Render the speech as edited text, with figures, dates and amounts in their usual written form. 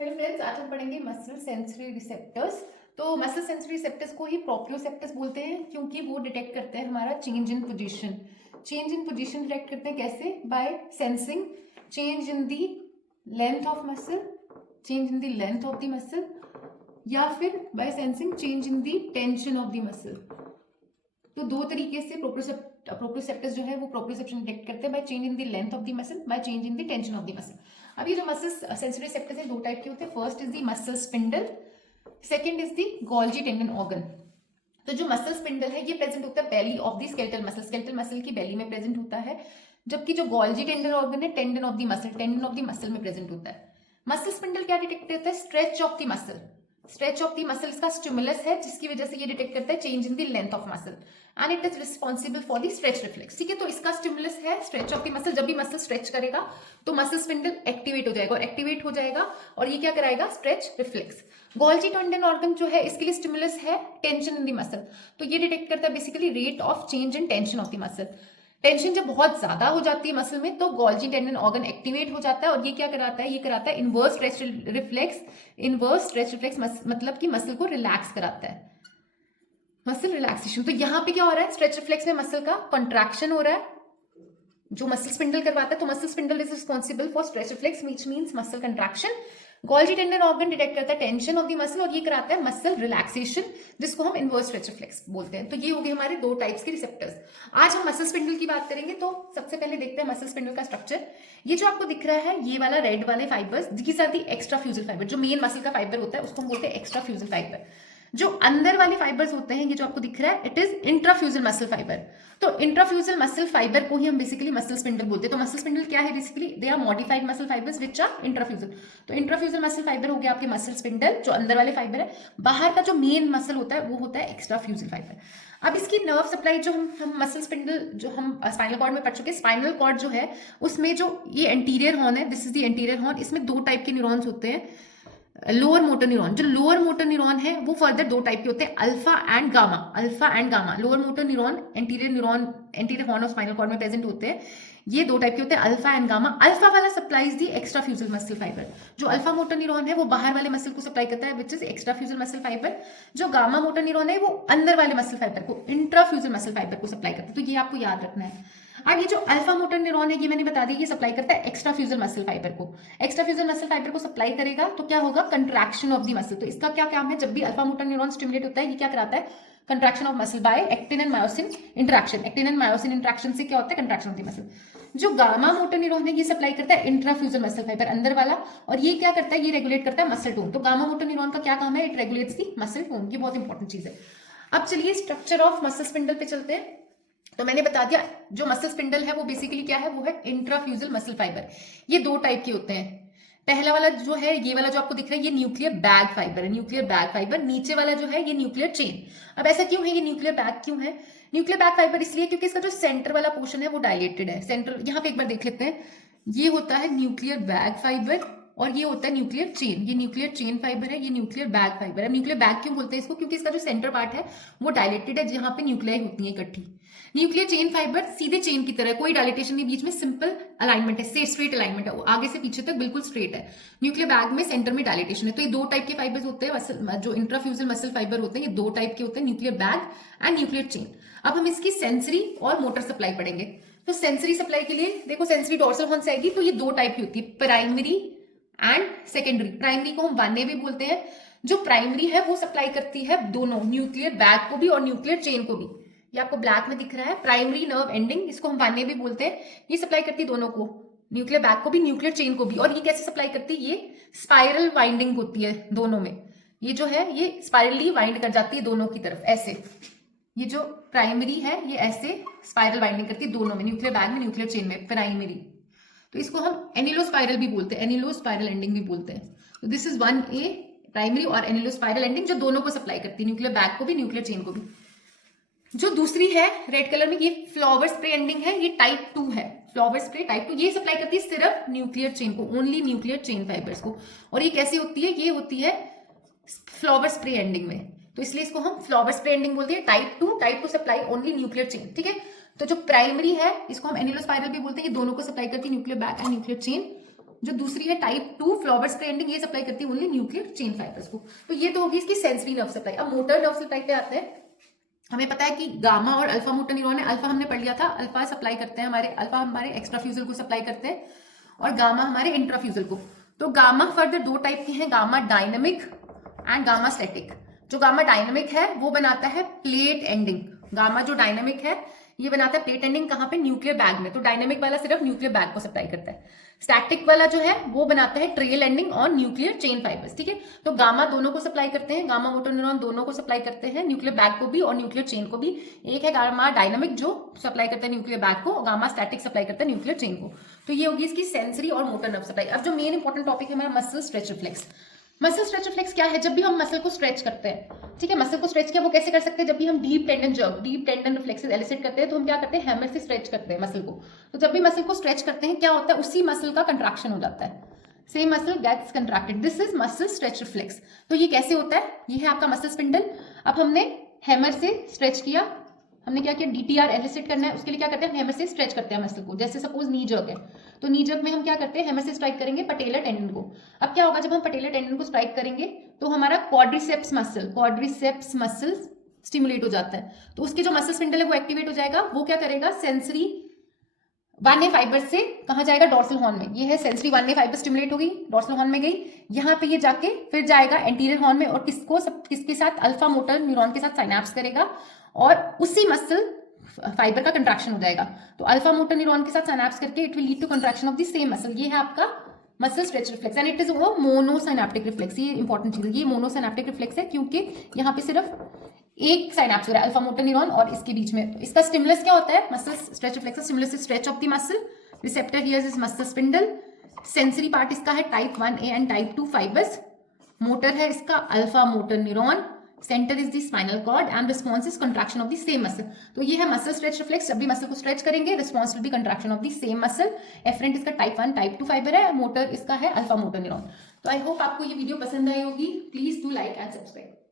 Hello friends, आज हम पढ़ेंगे मसल सेंसरी रिसेप्टर्स। तो मसल सेंसरी रिसेप्टर्स को ही प्रोप्रियोसेप्टर्स बोलते हैं क्योंकि वो डिटेक्ट करते हैं हमारा change in position. Change in position detect करते हैं कैसे? By sensing change in the length of muscle, change in the length of the muscle, या फिर by sensing change in the tension of the muscle. तो दो तरीके से proprioceptors जो है वो प्रोप्रियोसेप्शन डिटेक्ट करते हैं by change in the length of the muscle, by change in the tension of the muscle. अब ये जो मसल सेंसरी रिसेप्टर्स है दो टाइप के होते हैं। First is the muscle spindle, second is the Golgi tendon organ. तो जो मसल स्पिंडल है ये प्रेजेंट होता है belly of the skeletal muscle, skeletal muscle की बेली में प्रेजेंट होता है, जबकि जो गोल्जी टेंडन ऑर्गन है tendon of the muscle, tendon of the muscle में प्रेजेंट होता है। मसल स्पिंडल क्या डिटेक्ट करता है? Stretch of the muscle, stretch of the muscle इसका स्टिमुलस है जिसकी वजह से ये डिटेक्ट करता है change in the length of muscle and it is responsible for the stretch reflex. ठीक है, तो इसका स्टिमुलस है स्ट्रेच ऑफ द मसल। जब भी मसल स्ट्रेच करेगा तो मसल स्पिंडल एक्टिवेट हो जाएगा, और एक्टिवेट हो जाएगा और ये क्या कराएगा? Stretch reflex. Golgi tendon organ जो है इसके लिए स्टिमुलस है टेंशन इन द मसल, तो ये डिटेक्ट करता है basically rate of change in tension of the muscle. Tension जब बहुत ज्यादा हो जाती है मसल में तो गोल्जी टेंडन ऑर्गन एक्टिवेट हो जाता है और ये क्या कराता है? ये कराता है inverse stretch reflex. Inverse stretch reflex मतलब कि मसल को रिलैक्स कराता है, मसल रिलैक्सेशन। तो यहाँ पे क्या हो रहा है? स्ट्रेच रिफ्लेक्स में मसल का कॉन्ट्रैक्शन हो रहा है जो मसल स्पिंडल करवाता है, तो muscle spindle is responsible for stretch reflex which means muscle contraction. Golgi tendon organ detect करता है टेंशन ऑफ द मसल और ये कराता है मसल रिलैक्सेशन, जिसको हम इनवर्स स्ट्रेच रिफ्लेक्स बोलते हैं। तो ये हो गए हमारे दो टाइप्स के रिसेप्टर्स। आज हम मसल स्पिंडल की बात करेंगे। तो सबसे पहले देखते हैं मसल स्पिंडल का स्ट्रक्चर। ये जो आपको दिख रहा है ये वाला रेड वाले fibres, these are the extrafusal fibre. जो मेन मसल का फाइबर होता है उसको हम बोलते हैं एक्स्ट्रा फ्यूजल फाइबर। जो अंदर वाले फाइबर्स होते हैं, ये जो आपको दिख रहा है, it is intrafusal muscle fibre. तो इंट्राफ्यूजल मसल फाइबर को ही हम बेसिकली मसल स्पिंडल बोलते हैं। तो मसल स्पिंडल क्या है? Basically they are modified muscle fibres which are intrafusal. तो इंट्राफ्यूजल मसल फाइबर हो गया आपके मसल स्पिंडल, जो अंदर वाले फाइबर है। बाहर का जो मेन मसल होता है वो होता है एक्स्ट्रा फ्यूजल फाइबर। अब इसकी नर्व सप्लाई जो हम मसल स्पिंडल जो हम स्पाइनल कॉर्ड में पढ़ चुके हैं, स्पाइनल कॉर्ड जो है उसमें जो ये एंटीरियर हॉर्न है, this is the anterior horn, इसमें दो टाइप के न्यूरॉन्स होते हैं। लोअर मोटर न्यूरॉन, जो लोअर मोटर न्यूरॉन है वो फर्दर दो टाइप के होते हैं, alpha and gamma. Alpha and gamma lower motor neuron anterior horn of spinal cord में प्रेजेंट होते हैं। ये दो टाइप के होते हैं, अल्फा एंड गामा। अल्फा वाला supplies the extrafusal muscle fibre. जो अल्फा मोटर न्यूरॉन है वो बाहर वाले मसल को सप्लाई करता है which is extrafusal muscle fibre. जो गामा मोटर न्यूरॉन है वो अंदर वाले मसल फाइबर को, इंट्रा फ्यूजल मसल फाइबर को सप्लाई करता है। तो ये आपको याद रखना है। अब ये जो अल्फा मोटर न्यूरॉन है ये मैंने बता दी, ये सप्लाई करता है एक्स्ट्रा फ्यूजल मसल फाइबर को। एक्स्ट्रा फ्यूजल मसल फाइबर को सप्लाई करेगा तो क्या होगा? Contraction of the muscle. तो इसका क्या काम है? जब भी अल्फा मोटर न्यूरॉन स्टिमुलेट होता है ये क्या कराता है? Contraction of muscle by actin and myosin interaction. Actin and myosin interaction से क्या होता है? Contraction of the muscle. जो गामा मोटर न्यूरॉन है ये सप्लाई करता है इंट्राफ्यूजल मसल फाइबर, अंदर वाला, और ये क्या करता है? ये रेगुलेट करता है मसल टोन। तो गामा मोटर न्यूरॉन का क्या काम है? It regulates the muscle tone. ये बहुत इंपॉर्टेंट चीज है। अब चलिए स्ट्रक्चर ऑफ मसल स्पिंडल पे चलते हैं। तो मैंने बता दिया जो मसल स्पिंडल है वो बेसिकली क्या है? वो है इंट्राफ्यूजल मसल फाइबर। ये दो टाइप के होते हैं। पहला वाला जो है, ये वाला जो आपको दिख रहा है, ये न्यूक्लियर बैग फाइबर है, न्यूक्लियर बैग फाइबर। नीचे वाला जो है ये न्यूक्लियर चेन। अब ऐसा क्यों है? ये न्यूक्लियर बैग क्यों है? न्यूक्लियर बैग फाइबर इसलिए क्योंकि इसका जो सेंटर वाला पोर्शन है वो डायलेटेड है। सेंटर यहाँ पे एक बार देख लेते हैं, ये होता है न्यूक्लियर बैग फाइबर और ये होता है न्यूक्लियर चेन। ये न्यूक्लियर चेन फाइबर है, ये न्यूक्लियर बैग फाइबर है। न्यूक्लियर बैग क्यों बोलते हैं इसको? क्योंकि इसका जो सेंटर पार्ट है वो डायलेटेड है, जहां पे न्यूक्लियाई होती है इकट्ठी। न्यूक्लियर चेन फाइबर सीधे चेन की तरह, कोई डायलेटेशन नहीं, बीच में सिंपल अलाइनमेंट है, से स्ट्रेट अलाइनमेंट है, आगे से पीछे तक बिल्कुल स्ट्रेट है। न्यूक्लियर बैग में सेंटर में डायलेटेशन है। तो ये दो टाइप के फाइबर्स होते हैं, जो इंट्राफ्यूजल मसल फाइबर होते हैं ये दो टाइप के होते हैं, nuclear bag and nuclear chain. अब हम इसकी सेंसरी और मोटर सप्लाई पढ़ेंगे। तो सेंसरी सप्लाई के लिए देखो, सेंसरी डोर्सल हॉर्न से आएगी, तो ये दो टाइप की होती है, प्राइमरी एंड सेकेंडरी। प्राइमरी को हम वाने भी बोलते हैं। जो प्राइमरी है वो सप्लाई करती है दोनों, न्यूक्लियर बैग को भी और न्यूक्लियर चेन को भी। ये आपको ब्लैक में दिख रहा है प्राइमरी नर्व एंडिंग, इसको हम वाने भी बोलते हैं। ये सप्लाई करती है दोनों को, न्यूक्लियर बैग को भी न्यूक्लियर चेन को भी। और ये कैसे सप्लाई करती है? ये स्पाइरल वाइंडिंग होती है दोनों में। ये जो है ये स्पाइरली वाइंड कर जाती है दोनों की तरफ ऐसे। ये जो प्राइमरी है ये ऐसे स्पाइरल वाइंडिंग करती है दोनों में, न्यूक्लियर बैग में न्यूक्लियर चेन में, प्राइमरी। तो इसको हम एनिलोस्पाइरल भी बोलते हैं, एनिलोस्पाइरल एंडिंग भी बोलते हैं। तो दिस इज 1A प्राइमरी और एनिलोस्पाइरल एंडिंग जो दोनों को सप्लाई करती है, न्यूक्लियर बैग को भी न्यूक्लियर चेन को भी। जो दूसरी है रेड कलर में, ये फ्लावर स्प्रे एंडिंग है, ये टाइप 2 है। फ्लावर स्प्रे टाइप 2 ये सप्लाई करती है सिर्फ न्यूक्लियर चेन को, ओनली न्यूक्लियर चेन फाइबर्स को। और ये कैसी होती है? ये होती है फ्लावर स्प्रे एंडिंग में, तो इसलिए इसको हम फ्लावर स्प्रे एंडिंग बोलते हैं। Type 2 supply only nuclear chain. ठीक है, तो जो प्राइमरी है इसको हम एनिलोस्पाइरल भी बोलते हैं, ये दोनों को सप्लाई करती है, nuclear bag and nuclear chain. जो दूसरी है टाइप 2 फ्लॉवर स्प्रे एंडिंग, ये सप्लाई करती है ओनली न्यूक्लियर चेन फाइबर्स को। तो ये तो होगी इसकी सेंसरी नर्व सप्लाई। अब मोटर नर्व सप्लाई पे आते हैं। हमें पता है कि गामा और अल्फा मोटर न्यूरॉन है। अल्फा हमने पढ़ लिया था, अल्फा सप्लाई करते हैं अल्फा हमारे एक्स्ट्राफ्यूजल को सप्लाई करते हैं और गामा हमारे इंट्राफ्यूजल को। तो गामा फर्दर दो टाइप के हैं, gamma dynamic and gamma static. जो गामा डायनेमिक है वो बनाता है प्लेट एंडिंग। गामा जो डायनेमिक है ये बनाता है प्लेट एंडिंग कहाँ पे, न्यूक्लियर बैग में। तो डायनेमिक वाला सिर्फ न्यूक्लियर बैग को सप्लाई करता है। स्टैटिक वाला जो है वो बनाता है trail ending on nuclear chain fibres, ठीक है। तो गामा दोनों को सप्लाई करते हैं, गामा मोटर न्यूरॉन दोनों को सप्लाई करते हैं, न्यूक्लियर बैग को भी और न्यूक्लियर चेन को भी। एक है गामा डायनामिक जो सप्लाई करता है न्यूक्लियर बैग को, और गामा स्टैटिक सप्लाई करता है न्यूक्लियर चेन को। तो ये होगी इसकी सेंसरी और मोटर नर्व सप्लाई। अब जो मेन इंपॉर्टेंट टॉपिक है हमारा muscle stretch reflex. Muscle stretch reflex क्या है, जब भी हम मसल को स्ट्रेच करते हैं, ठीक है, मसल को स्ट्रेच किया वो कैसे कर सकते हैं, जब भी हम deep tendon jerk, deep tendon reflexes elicit करते हैं तो हम क्या करते हैं, हैमर से स्ट्रेच करते हैं मसल को। तो जब भी मसल को स्ट्रेच करते हैं क्या होता है, उसी मसल का कंट्रैक्शन हो जाता है, same muscle gets contracted. This is muscle stretch reflex. तो ये कैसे होता है, ये है आपका मसल स्पिंडल। अब हमने हैमर से स्ट्रेच किया, हमने क्या किया, डीटीआर एलिसिट करना है, उसके लिए क्या करते हैं, हम हैमर से स्ट्रेच करते हैं मसल को। जैसे सपोज नी जर्क है तो नी जर्क में हम क्या करते हैं, हैमर से स्ट्राइक करेंगे पटेलर टेंडन को। अब क्या होगा, जब हम पटेलर टेंडन को स्ट्राइक करेंगे तो हमारा क्वाड्रिसेप्स मसल स्टिमुलेट हो जाता है। तो उसके जो मसल स्पिंडल है वो एक्टिवेट हो जाएगा। वो क्या करेगा, सेंसरी 1A फाइबर से कहाँ जाएगा, डॉर्सल हॉर्न में। ये है सेंसरी 1A फाइबर स्टिमुलेट हो गई, डॉर्सल हॉर्न में गई, यहाँ पे ये जाके फिर जाएगा एंटीरियर हॉर्न में और किसके साथ, अल्फा मोटर न्यूरॉन के साथ साइनैप्स करेगा और उसी मसल फाइबर का कंट्रैक्शन हो जाएगा। तो अल्फा मोटर न्यूरॉन के साथ साइनैप्स करके it will lead to contraction of the same muscle. ये है आपका muscle stretch reflex and it is monosynaptic reflex. ये इंपॉर्टेंट चीज है, ये मोनोसाइनेप्टिक रिफ्लेक्स है क्योंकि यहाँ पे सिर्फ एक साइनैप्स हो रहा है अल्फा मोटर न्यूरॉन और इसके बीच में। इसका स्टिमुलस क्या होता है, muscle stretch reflex stimulus is stretch of the muscle, receptor here is muscle spindle, sensory part इसका है type 1A and type 2 fibres, motor है इसका alpha motor neuron, centre is the spinal cord and response is contraction of the same muscle. तो ये है muscle stretch reflex. जब भी muscle को स्ट्रेच करेंगे response will be contraction of the same muscle. Efferent इसका टाइप 1 टाइप 2 फाइबर है, motor इसका है अल्फा मोटर न्यूरॉन। तो आई होप आपको ये वीडियो पसंद आई होगी। Please do like and subscribe.